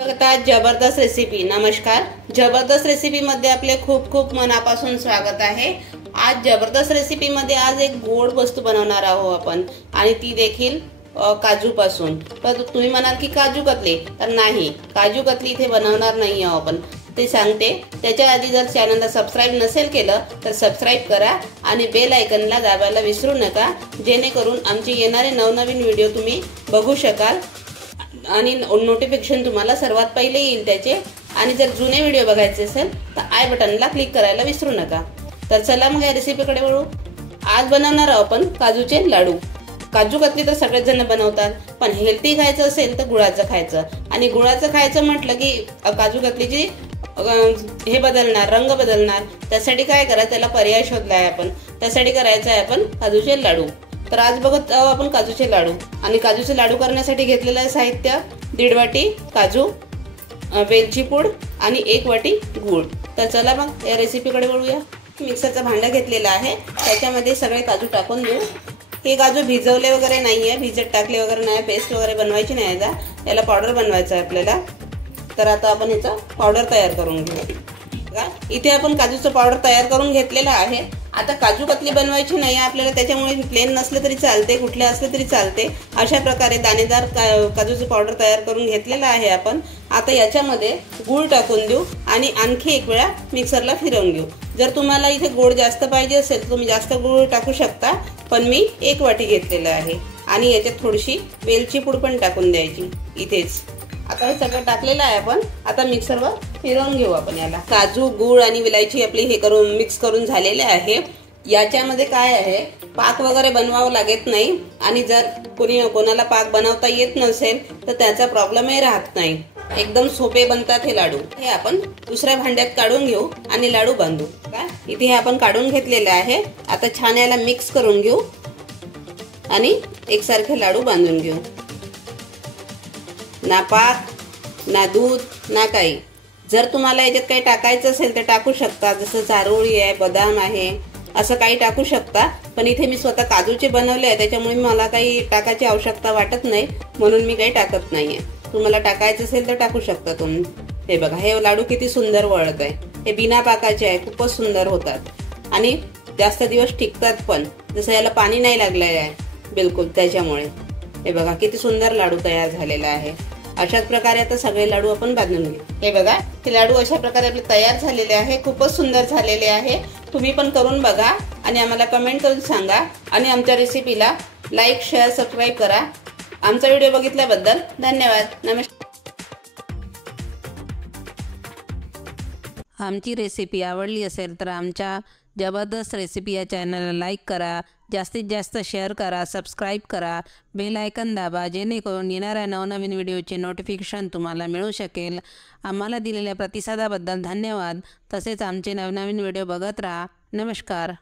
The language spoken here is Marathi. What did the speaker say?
बघता जबरदस्त रेसिपी। नमस्कार, जबरदस्त रेसिपी मध्ये आपले खूप खूप मनापासून स्वागत आहे। आज जबरदस्त रेसिपी मध्ये आज एक गोड वस्तू बनवणार आहोत आपण, आणि ती देखील काजू पासून। पण तुम्ही म्हणाल की काजू कतली, तर नाही, काजू कतली इथे बनवणार नाही आहोत आपण, ते सांगते। त्याच्या आधी जर चॅनलला सबस्क्राइब नसेल केलं तर सबस्क्राइब करा आणि बेल आयकॉनला दाबायला विसरू नका, जेणेकरून आमचे येणारे नवनवीन व्हिडिओ तुम्ही बघू शकाल आणि नोटिफिकेशन तुम्हाला सर्वात पहिले येईल त्याचे। आणि जर जुने व्हिडिओ बघायचे असेल तर आय बटनला क्लिक करायला विसरू नका। तर चला मग या रेसिपीकडे वळू। आज बनवणार आहोत आपण काजूचे लाडू। काजू कतली तर सगळेच जण बनवतात, पण हेल्दी खायचं असेल तर गुळाचं खायचं। आणि गुळाचं खायचं म्हटलं की काजू कतलीची हे बदलणार, रंग बदलणार। त्यासाठी काय करा, त्याला पर्याय शोधला आहे आपण। त्यासाठी करायचं आहे आपण काजूचे लाडू। तर आज बघत आहोत आपण काजूचे लाडू। आणि काजूचे लाडू करण्यासाठी घेतलेलं आहे साहित्य 1.5 वाटी काजू, वेलची पूड आणि 1 वाटी गूळ। तर चला मग या रेसिपीकडे वळूया। मिक्सरचा भांडा घेतलेला आहे, त्याच्यामध्ये सगळे काजू टाकून देऊ। हे काजू भिजवले वगैरे नाहीये, भिजत टाकले वगैरे नाही, पेस्ट वगैरे बनवायची नाही, याला पावडर बनवायचं आहे आपल्याला। तर आता आपण याचा पावडर तयार करून घेऊ। इथे आपण काजूचं पावडर तयार करून घेतलेलं आहे। आता काजू कतली बनवायची नाही आपल्याला, त्याच्यामुळे प्लेन नसले तरी चालते, कुठले असले तरी चालते। अशा प्रकारे दाणेदार काजूचं पावडर तयार करून घेतलेलं आहे आपण। आता याच्यामध्ये गूळ टाकून देऊ आणि आणखी एक वेळा मिक्सरला फिरवून घेऊ। जर तुम्हाला इथे गोड जास्त पाहिजे असेल तर तुम्ही जास्त गूळ टाकू शकता, पण मी 1 वाटी घेतलेलं आहे। आणि याच्यात थोडीशी वेलची पूड पण टाकून द्यायची इथेच। आता हे सगळं टाकलेलं आहे आपण, आता मिक्सरवर फिरवून घेऊ आपण याला। काजू, गूळ आणि विलायची आपली हे करून मिक्स करून झालेले आहे। याच्यामध्ये काय आहे, पाक वगैरे बनवावं लागत नाही। आणि जर कोणाला पाक बनवता येत नसेल तर त्याचा प्रॉब्लेमही राहत नाही, एकदम सोपे बनतात हे लाडू। हे आपण दुसऱ्या भांड्यात काढून घेऊ आणि लाडू बांधू। इथे हे आपण काढून घेतलेले आहे। आता छान याला मिक्स करून घेऊ आणि एकसारखे लाडू बांधून घेऊ। ना पाक, ना दूध, ना काही। जर तुम्हाला याच्यात काही टाकायचं असेल तर टाकू शकता, जसं चारोळी आहे, बदाम आहे, असं काही टाकू शकता। पण इथे मी स्वतः काजूचे बनवले आहे, त्याच्यामुळे मला काही टाकायची आवश्यकता वाटत नाही, म्हणून मी काही टाकत नाहीये। तुम्हाला टाकायचं असेल तर टाकू शकता तुम्ही। हे बघा, हे लाडू किती सुंदर वळत आहे। हे बिना पाकाचे आहे, खूपच सुंदर होतात आणि जास्त दिवस टिकतात पण, जसं याला पाणी नाही लागलेलं आहे बिलकुल, त्याच्यामुळे। हे बघा किती सुंदर लाडू तयार झालेला आहे। अशाच प्रकारे आता सगळे लाडू आपण बांधून घेऊ। हे बघा, हे लाडू अशा प्रकारे आपले तयार झालेले आहे, खूपच सुंदर झालेले आहे। तुम्ही पण करून बघा आणि आम्हाला कमेंट करून सांगा। आणि आमच्या रेसिपीला लाईक, शेअर, सबस्क्राईब करा। आमचा व्हिडिओ बघितल्याबद्दल धन्यवाद। नमस्कार। आमची रेसिपी आवडली असेल तर आमच्या जबरदस्त रेसिपी या चॅनलला लाईक करा, जास्तीत जास्त शेअर करा, सबस्क्राईब करा, बेल आयकॉन दाबा, जेणेकरून येणाऱ्या नवनवीन व्हिडिओचे नोटिफिकेशन तुम्हाला मिळू शकेल। आम्हाला दिलेल्या प्रतिसादाबद्दल धन्यवाद। तसेच आमचे नवनवीन व्हिडिओ बघत राहा। नमस्कार।